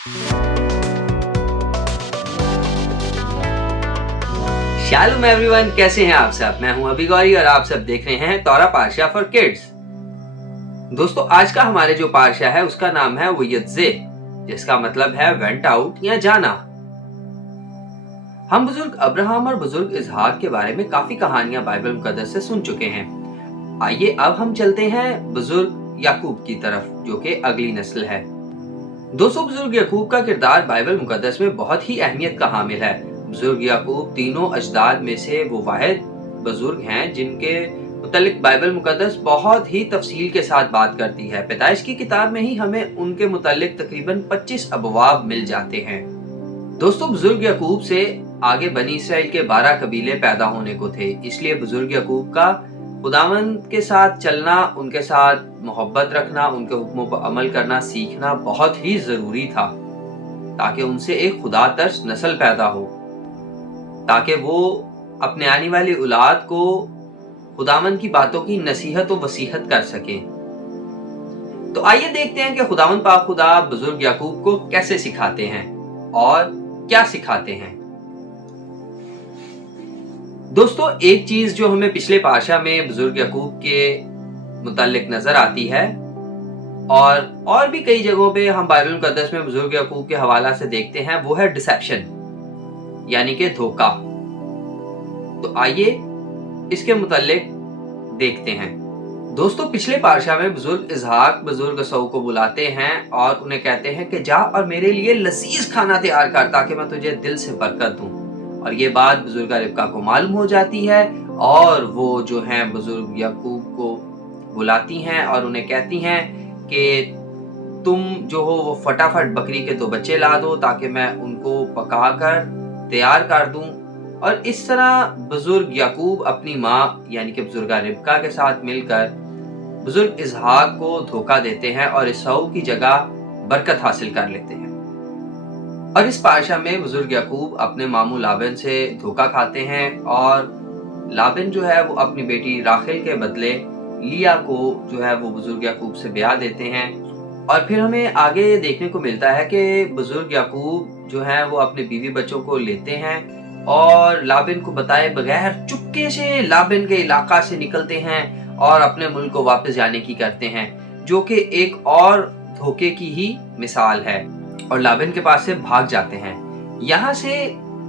Shalom everyone, कैसे हैं आप सब। मैं हूं अभी गौरी और आप सब देख रहे हैं तौरा पारशा फॉर किड्स। दोस्तों, आज का हमारे जो पारशा है उसका नाम है वयत्जे, जिसका मतलब है वेंट आउट या जाना। हम बुजुर्ग अब्राहम और बुजुर्ग इसहाक के बारे में काफी कहानियां बाइबल मुकद्दस से सुन चुके हैं। आइए अब हम चलते हैं बुजुर्ग याकूब की तरफ, जो कि अगली नस्ल है। दोस्तों, बुजुर्ग याकूब का किरदार बाइबल मुकद्दस में बहुत ही अहमियत का हामिल है। बुजुर्ग याकूब तीनों अजदाद में से वो वाहिद बुजुर्ग हैं जिनके मुतालिक बाइबल मुकद्दस बहुत ही तफसील के साथ बात करती है। पैदाइश की किताब में ही हमें उनके मुतालिक तकरीबन 25 अबवाब मिल जाते हैं। दोस्तों, बुजुर्ग याकूब से आगे बनी इसराइल के 12 कबीले पैदा होने को थे, इसलिए बुजुर्ग याकूब का खुदावंद के साथ चलना, उनके साथ मोहब्बत रखना, उनके हुक्मों पर अमल करना सीखना बहुत ही जरूरी था, ताकि उनसे एक खुदा तर्स नस्ल पैदा हो, ताकि वो अपने आने वाली औलाद को खुदावंद की बातों की नसीहत और वसीहत कर सके। तो आइए देखते हैं कि खुदावंद पाक खुदा बुजुर्ग याकूब को कैसे सिखाते हैं और क्या सिखाते हैं। दोस्तों, एक चीज जो हमें पिछले पाशा में बुजुर्ग याकूब के मुतालिक नजर आती है और भी कई जगहों पे हम बाइबल मुकद्दस में बुजुर्ग याकूब के हवाला से देखते हैं, वो है डिसेप्शन, यानी कि धोखा। तो आइए इसके मुतालिक देखते हैं। दोस्तों, पिछले पाशा में बुजुर्ग इसहाक बुजुर्ग इसऊ को बुलाते हैं और उन्हें कहते हैं कि जा और मेरे लिए लजीज खाना तैयार कर, ताकि मैं तुझे दिल से बरकत दूं। और ये बात बुजुर्ग रिबका को मालूम हो जाती है और वो जो है बुजुर्ग याकूब को बुलाती हैं और उन्हें कहती हैं कि तुम जो हो वो फटाफट बकरी के 2 बच्चे ला दो, ताकि मैं उनको पकाकर तैयार कर दूं। और इस तरह बुजुर्ग याकूब अपनी माँ यानी कि बुजुर्ग रिबका के साथ मिलकर बुजुर्ग इसहाक को धोखा देते हैं और इसऊ की जगह बरकत हासिल कर लेते हैं। और इस पाशा में बुजुर्ग याकूब अपने मामू लाबन से धोखा खाते हैं और लाबन जो है वो अपनी बेटी राखिल के बदले लिया को जो है वो बुजुर्ग याकूब से ब्याह देते हैं। और फिर हमें आगे देखने को मिलता है कि बुजुर्ग याकूब जो है वो अपने बीवी बच्चों को लेते हैं और लाबन को बताए बगैर चुपके से लाबन के इलाका से निकलते हैं और अपने मुल्क को वापस जाने की करते हैं, जो कि एक और धोखे की ही मिसाल है, और लाबन के पास से भाग जाते हैं। यहाँ से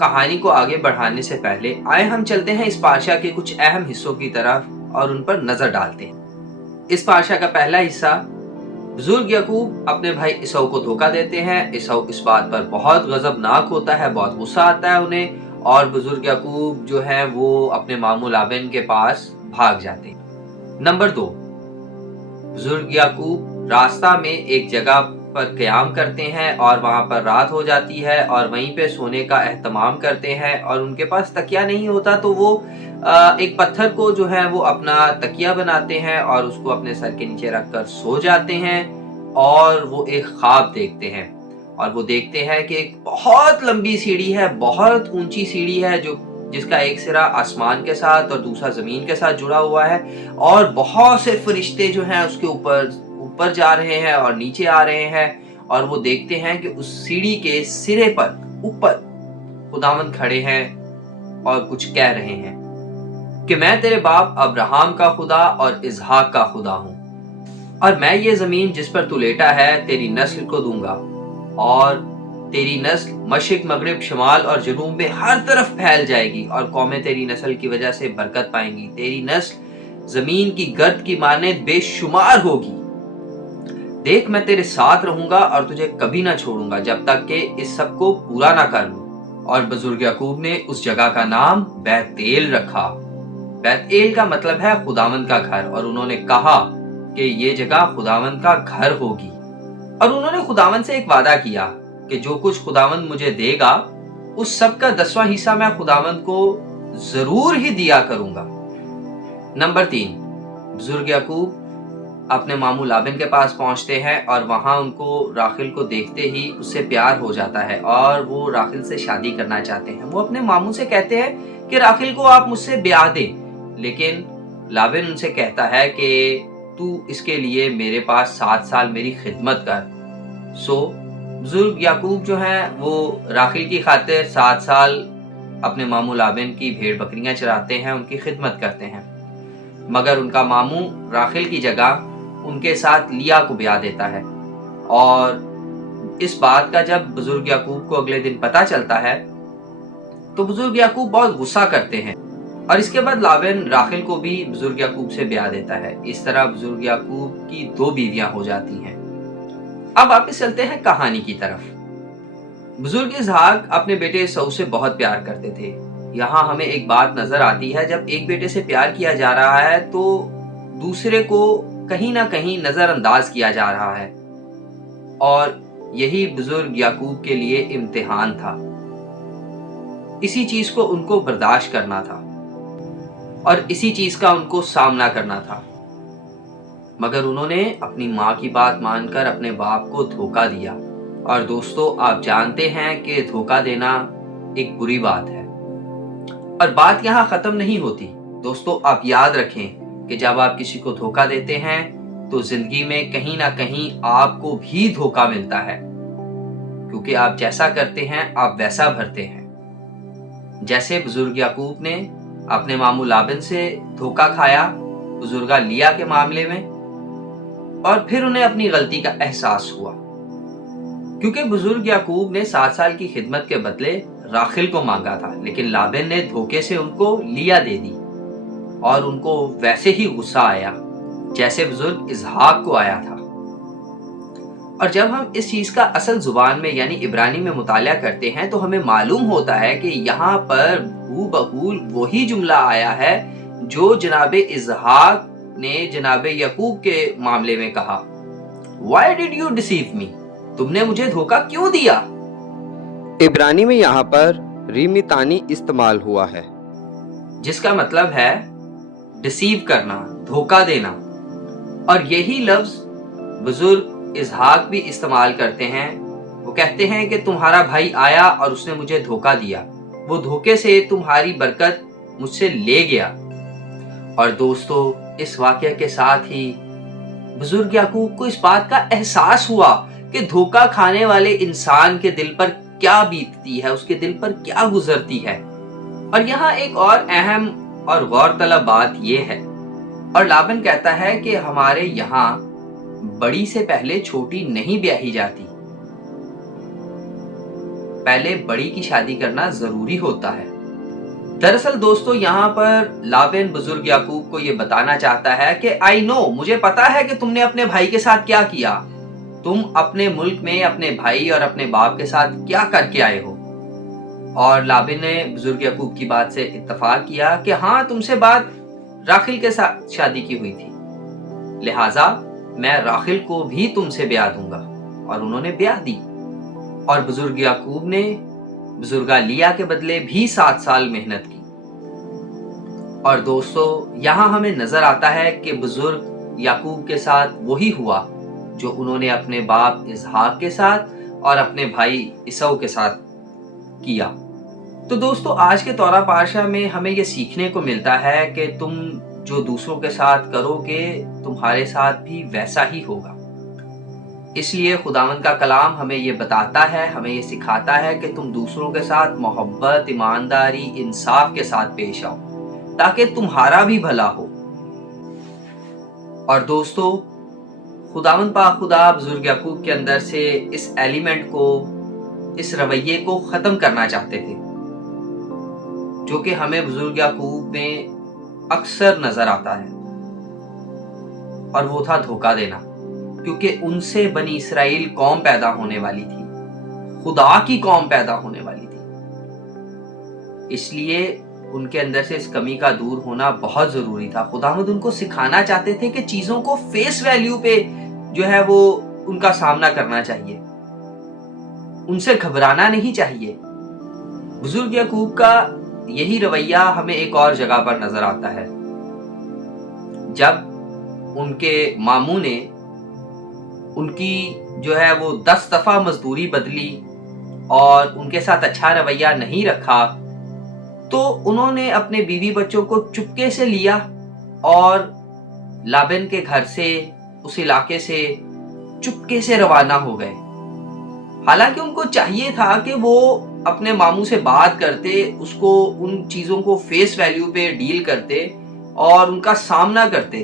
कहानी को आगे बढ़ाने से पहले आए हम चलते हैं इस पाशा के कुछ अहम हिस्सों की तरफ और उन पर नजर डालते हैं। इस पाशा का पहला हिस्सा, बुजुर्ग याकूब अपने भाई इसऊ को धोखा देते हैं। इसऊ इस बात पर बहुत गजबनाक होता है, बहुत गुस्सा आता है उन्हें, और बुजुर्ग याकूब जो है वो अपने मामू लाबन के पास भाग जाते हैं। नंबर 2, बुजुर्ग याकूब रास्ता में एक जगह पर क़याम करते हैं और वहां पर रात हो जाती है और वहीं पे सोने का एहतमाम करते हैं, और उनके पास तकिया नहीं होता तो वो एक पत्थर को जो है वो अपना तकिया बनाते हैं और उसको अपने सर के नीचे रखकर सो जाते हैं। और वो एक ख्वाब देखते हैं और वो देखते हैं कि एक बहुत लंबी सीढ़ी है, बहुत ऊंची सीढ़ी है, जो जिसका एक सिरा आसमान के साथ और दूसरा जमीन के साथ जुड़ा हुआ है, और बहुत से फरिश्ते जो हैं उसके ऊपर जा रहे हैं और नीचे आ रहे हैं। और वो देखते हैं कि उस सीढ़ी के सिरे पर ऊपर खुदावंद खड़े हैं और कुछ कह रहे हैं कि मैं तेरे बाप अब्राहम का खुदा और इसहाक का खुदा हूं, और मैं ये जमीन जिस पर तू लेटा है तेरी नस्ल को दूंगा, और तेरी नस्ल मशरिक मगरिब शमाल और जनूब में हर तरफ फैल जाएगी, और कौमें तेरी नस्ल की वजह से बरकत पाएंगी। तेरी नस्ल जमीन की गर्द की मानद बेशुमार होगी। देख, मैं तेरे साथ रहूंगा और तुझे कभी ना छोड़ूंगा जब तक कि इस सब को पूरा ना कर लूं। और बुजुर्ग याकूब ने उस जगह का नाम बैतेल रखा। बैतेल का मतलब है खुदावंद का घर, और उन्होंने कहा कि ये जगह खुदावंद का घर होगी। और उन्होंने खुदावंद से एक वादा किया कि जो कुछ खुदावंद मुझे देगा उस सब का 10वां हिस्सा मैं खुदावंद को जरूर ही दिया करूंगा। नंबर 3, बुजुर्ग याकूब अपने मामू लाबन के पास पहुंचते हैं और वहां उनको राखिल को देखते ही उससे प्यार हो जाता है और वो राखिल से शादी करना चाहते हैं। वो अपने मामू से कहते हैं कि राखिल को आप मुझसे ब्याह दें, लेकिन लाबन उनसे कहता है कि तू इसके लिए मेरे पास 7 साल मेरी खिदमत कर। सो बुजुर्ग याकूब जो हैं वो राखिल की खातिर 7 साल अपने मामू लाबन की भेड़ बकरियां चराते हैं, उनकी खिदमत करते हैं, मगर उनका मामू राखिल की जगह उनके साथ लिया को ब्याह देता है। और इस बात का जब बुजुर्ग याकूब को अगले दिन पता चलता है तो बुजुर्ग याकूब बहुत गुस्सा करते हैं और इसके बाद लाबन राखिल को भी बुजुर्ग याकूब से ब्याह देता है। इस तरह बुजुर्ग याकूब की 2 बीवियां हो जाती हैं। अब वापस चलते हैं कहानी की तरफ। बुजुर्ग इसहाक अपने बेटे इसऊ से बहुत प्यार करते थे। यहाँ हमें एक बात नजर आती है, जब एक बेटे से प्यार किया जा रहा है तो दूसरे को कहीं ना कहीं नजरअंदाज किया जा रहा है, और यही बुजुर्ग याकूब के लिए इम्तिहान था। इसी चीज को उनको बर्दाश्त करना था और इसी चीज का उनको सामना करना था, मगर उन्होंने अपनी माँ की बात मानकर अपने बाप को धोखा दिया। और दोस्तों, आप जानते हैं कि धोखा देना एक बुरी बात है, और बात यहाँ खत्म नहीं होती। दोस्तों, आप याद रखें कि जब आप किसी को धोखा देते हैं तो जिंदगी में कहीं ना कहीं आपको भी धोखा मिलता है, क्योंकि आप जैसा करते हैं आप वैसा भरते हैं। जैसे बुजुर्ग याकूब ने अपने मामू लाबन से धोखा खाया बुजुर्गा लिया के मामले में, और फिर उन्हें अपनी गलती का एहसास हुआ, क्योंकि बुजुर्ग याकूब ने 7 साल की खिदमत के बदले राखिल को मांगा था, लेकिन लाबन ने धोखे से उनको लिया दे दी, और उनको वैसे ही गुस्सा आया जैसे बुजुर्ग इसहाक को आया था। और जब हम इस चीज का असल जुबान में यानी इब्रानी में मुताला करते हैं तो हमें मालूम होता है कि यहाँ पर हूबहू वही जुमला आया है जो जनाबे इसहाक ने जनाबे याकूब के मामले में कहा, Why did you deceive me? तुमने मुझे धोखा क्यों दिया? इब्रानी में यहाँ पर रीमितानी इस्तेमाल हुआ है, जिसका मतलब है डिसीव करना, धोखा देना। और यही लफ्ज बुजुर्ग इसहाक भी इस्तेमाल करते हैं। वो कहते हैं कि तुम्हारा भाई आया और उसने मुझे धोखा दिया, वो धोखे से तुम्हारी बरकत मुझसे ले गया। और दोस्तों, इस वाकये के साथ ही बुजुर्ग याकूब को इस बात का एहसास हुआ कि धोखा खाने वाले इंसान के दिल पर क्या बीतती है, उसके दिल पर क्या गुजरती है। और यहाँ एक और अहम और गौरतलब बात यह है, और लाबन कहता है कि हमारे यहाँ बड़ी से पहले छोटी नहीं ब्याही जाती, पहले बड़ी की शादी करना जरूरी होता है। दरअसल दोस्तों, यहाँ पर लाबन बुजुर्ग याकूब को ये बताना चाहता है कि आई नो, मुझे पता है कि तुमने अपने भाई के साथ क्या किया, तुम अपने मुल्क में अपने भाई और अपने बाप के साथ क्या करके आए हो। और लाबन ने बुजुर्ग याकूब की बात से इत्तफाक किया कि हाँ, तुमसे बात राखिल के साथ शादी की हुई थी, लिहाजा मैं राखिल को भी तुमसे ब्याह दूंगा। और उन्होंने ब्याह दी, और बुजुर्ग याकूब ने बुजुर्गा लिया के बदले भी 7 साल मेहनत की। और दोस्तों, यहाँ हमें नजर आता है कि बुजुर्ग याकूब के साथ वही हुआ जो उन्होंने अपने बाप इसहाक के साथ और अपने भाई इसऊ के साथ किया। तो दोस्तों, आज के तौरा पाशा में हमें यह सीखने को मिलता है कि तुम जो दूसरों के साथ करोगे तुम्हारे साथ भी वैसा ही होगा। इसलिए खुदावंद का कलाम हमें ये बताता है, हमें ये सिखाता है कि तुम दूसरों के साथ मोहब्बत, ईमानदारी, इंसाफ के साथ पेश आओ, ताकि तुम्हारा भी भला हो। और दोस्तों, खुदावंद पाक खुदा बुजुर्ग याकूब के अंदर से इस एलिमेंट को, इस रवैये को खत्म करना चाहते थे, जो कि हमें बुजुर्ग याकूब में अक्सर नजर आता है, और वो था धोखा देना। क्योंकि उनसे बनी इसराइल कौम पैदा होने वाली थी, खुदा की कौम पैदा होने वाली थी, इसलिए उनके अंदर से इस कमी का दूर होना बहुत जरूरी था। खुदावंद उनको सिखाना चाहते थे कि चीजों को फेस वैल्यू पे जो है वो उनका सामना करना चाहिए, उनसे घबराना नहीं चाहिए। बुजुर्ग याकूब का यही रवैया हमें एक और जगह पर नजर आता है, जब उनके मामू ने उनकी जो है वो 10 दफा मजदूरी बदली और उनके साथ अच्छा रवैया नहीं रखा, तो उन्होंने अपने बीवी बच्चों को चुपके से लिया और लाबन के घर से, उस इलाके से चुपके से रवाना हो गए। हालांकि उनको चाहिए था कि वो अपने मामू से बात करते, उसको उन चीजों को फेस वैल्यू पे डील करते और उनका सामना करते,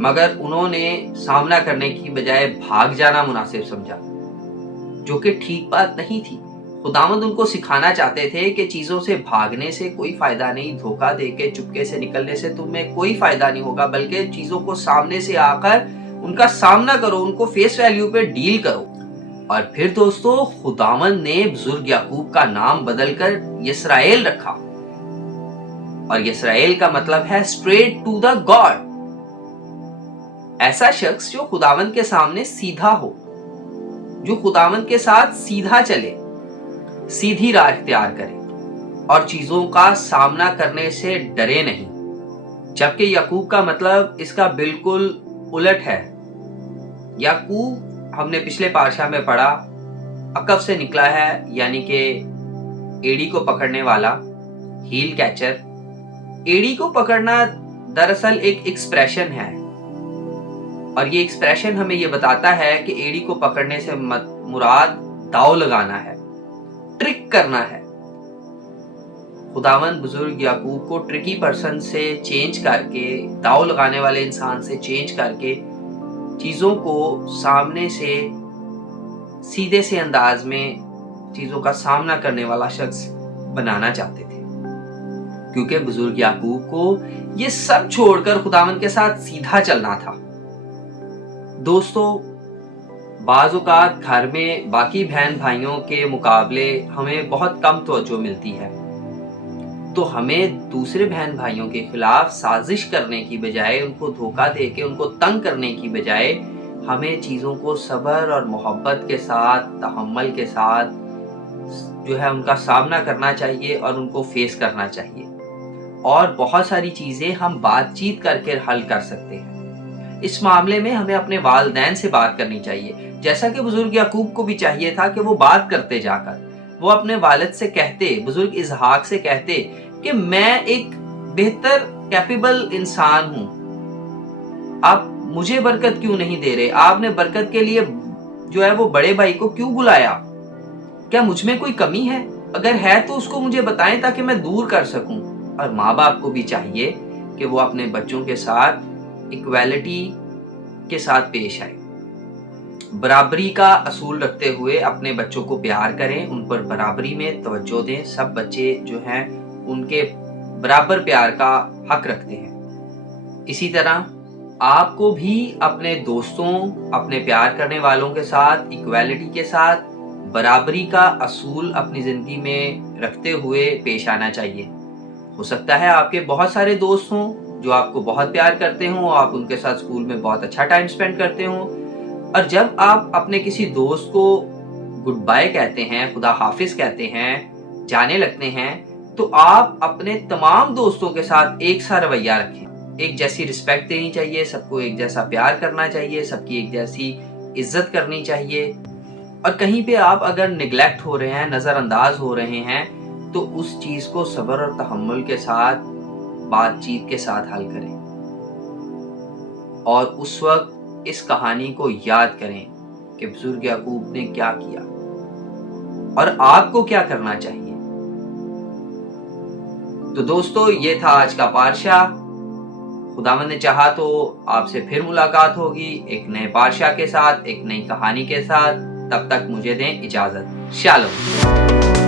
मगर उन्होंने सामना करने की बजाय भाग जाना मुनासिब समझा, जो कि ठीक बात नहीं थी। खुदावंद उनको सिखाना चाहते थे कि चीजों से भागने से कोई फायदा नहीं, धोखा देके चुपके से निकलने से तुम्हें कोई फायदा नहीं होगा, बल्कि चीजों को सामने से आकर उनका सामना करो, उनको फेस वैल्यू पे डील करो। और फिर दोस्तों, खुदावंद ने बुजुर्ग याकूब का नाम बदलकर यिस्राएल रखा, और यिस्राएल का मतलब है स्ट्रेट टू द गॉड। ऐसा शख्स जो खुदावंद के सामने सीधा हो, जो खुदावंद के साथ सीधा चले, सीधी राह इख्तियार करे और चीजों का सामना करने से डरे नहीं। जबकि याकूब का मतलब इसका बिल्कुल उलट है। याकूब हमने पिछले पारशा में पढ़ा, अकब से निकला है, यानी कि एड़ी को पकड़ने वाला, हील कैचर। एड़ी को पकड़ना दरअसल एक एक्सप्रेशन है, और ये एक्सप्रेशन हमें ये बताता है कि एड़ी को पकड़ने से मुराद दाव लगाना है, ट्रिक करना है। खुदावंद बुजुर्ग याकूब को ट्रिकी पर्सन से चेंज करके, दाव लगाने वाले इंसान से चेंज करके, चीजों को सामने से सीधे से अंदाज में चीजों का सामना करने वाला शख्स बनाना चाहते थे, क्योंकि बुजुर्ग याकूब को ये सब छोड़कर खुदावंद के साथ सीधा चलना था। दोस्तों, बाज़ औक़ात घर में बाकी बहन भाइयों के मुकाबले हमें बहुत कम तवज्जो मिलती है, तो हमें दूसरे बहन भाइयों के खिलाफ साजिश करने की बजाय, उनको धोखा देके उनको तंग करने की बजाय, हमें चीज़ों को सब्र और मोहब्बत के साथ, तहम्मुल के साथ जो है उनका सामना करना चाहिए और उनको फेस करना चाहिए। और बहुत सारी चीज़ें हम बातचीत करके हल कर सकते हैं। इस मामले में हमें अपने वालिदैन से बात करनी चाहिए, जैसा कि बुजुर्ग याकूब को भी चाहिए था कि वो बात करते जाकर, वो अपने वालिद से कहते, बुजुर्ग इसहाक से कहते कि मैं एक बेहतर कैपेबल इंसान हूं, आप मुझे बरकत क्यों नहीं दे रहे, आपने बरकत के लिए जो है वो बड़े भाई को क्यों बुलाया, क्या मुझ में कोई कमी है, अगर है तो उसको मुझे बताएं ताकि मैं दूर कर सकूं। और माँ बाप को भी चाहिए कि वो अपने बच्चों के साथ इक्वालिटी के साथ पेश आए, बराबरी का असूल रखते हुए अपने बच्चों को प्यार करें, उन पर बराबरी में तवज्जो दें। सब बच्चे जो हैं उनके बराबर प्यार का हक रखते हैं। इसी तरह आपको भी अपने दोस्तों, अपने प्यार करने वालों के साथ इक्वालिटी के साथ बराबरी का असूल अपनी जिंदगी में रखते हुए पेश आना चाहिए। हो सकता है आपके बहुत सारे दोस्त हों जो आपको बहुत प्यार करते हों, आप उनके साथ स्कूल में बहुत अच्छा टाइम स्पेंड करते हों, और जब आप अपने किसी दोस्त को गुड बाय कहते हैं, खुदा हाफिज कहते हैं, जाने लगते हैं, तो आप अपने तमाम दोस्तों के साथ एक सा रवैया रखें। एक जैसी रिस्पेक्ट देनी चाहिए, सबको एक जैसा प्यार करना चाहिए, सबकी एक जैसी इज्जत करनी चाहिए। और कहीं पे आप अगर निगलेक्ट हो रहे हैं, नज़रअंदाज हो रहे हैं, तो उस चीज को सब्र और तहम्मुल के साथ, बातचीत के साथ हल करें। और उस वक्त इस कहानी को याद करें कि बुजुर्ग याकूब ने क्या किया और आपको क्या करना चाहिए। तो दोस्तों, ये था आज का पारशा। खुदावंद ने चाहा तो आपसे फिर मुलाकात होगी एक नए पारशा के साथ, एक नई कहानी के साथ। तब तक मुझे दें इजाजत। शालोम।